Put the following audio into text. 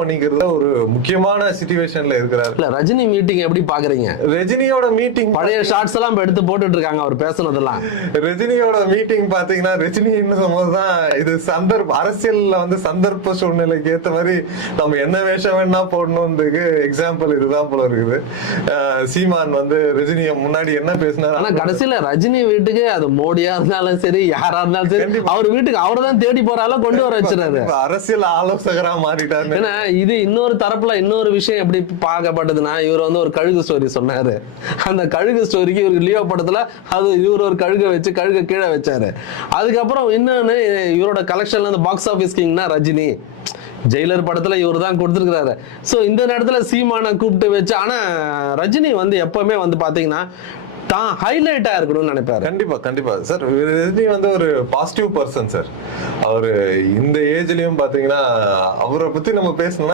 பண்ணிக்கிறதுல ஒரு முக்கியமான சிச்சுவேஷன்ல இருக்கிறாரு. இல்ல ரஜினி மீட்டிங் எப்படி பாக்குறீங்க? ரஜினியோட மீட்டிங் பழைய ஷார்ட்ஸ் எல்லாம் இப்ப எடுத்து போட்டுட்டு இருக்காங்க அவர் பேசுனதெல்லாம். ரஜினியோட மீட்டிங் பாத்தீங்கன்னா ரஜினின்னு சொல்லும்போதுதான் இது அரசியல்ல வந்து சந்தர்ப்ப சூழ்நிலைக்கு ஏத்த மாதிரி நம்ம என்ன வேஷம் வேணா போடணும்ன்றதுக்கு எக்ஸாம்பிள் இதுதான் போல இருக்குது. சீமான் வந்து ரஜினிய முன்னாடி என்ன பேசினாரு, ஆனா கடைசியில ரஜினி வீட்டுக்கு அது மோடியா இருந்தாலும் சரி யாரா இருந்தாலும் சரி அவர் வீட்டுக்கு அவர்தான் தேடி போறாலும் கொண்டு வர வச்சுறாரு. அரசியல் ஆலோசகரா மாறிட்டாரு. ஏன்னா இது இன்னொரு தரப்புல இன்னொரு விஷயம் எப்படி பார்க்கப்பட்டதுன்னா, இவர் வந்து ஒரு கழுகு ஸ்டோரி சொன்னாரு. அந்த கழுகு ஸ்டோரிக்கு இவருக்கு லியோ படத்துல அது இவர் ஒரு கழுகை வச்சு கழுகை கீழே வச்சாரு. அதுக்கப்புறம் இன்னொன்னு இவரோட கலெக்ஷன்ல அந்த பாக்ஸ் ஆபீஸ் கிங்னா ரஜினி. ஜெயிலர் படத்துல இவர் தான் கொடுத்துருக்காரு. சோ இந்த நேரத்துல சீமான கூப்பிட்டு வச்சு, ஆனா ரஜினி வந்து எப்பவுமே வந்து பாத்தீங்கன்னா தான் ஹைலைட்டா இருக்கணும்னு நினைப்பாரு. கண்டிப்பா கண்டிப்பா சார். ரஜினி வந்து ஒரு பாசிட்டிவ் பர்சன் சார். அவரு இந்த ஏஜ்லயும் பாத்தீங்கன்னா அவரை பத்தி நம்ம பேசணும்னா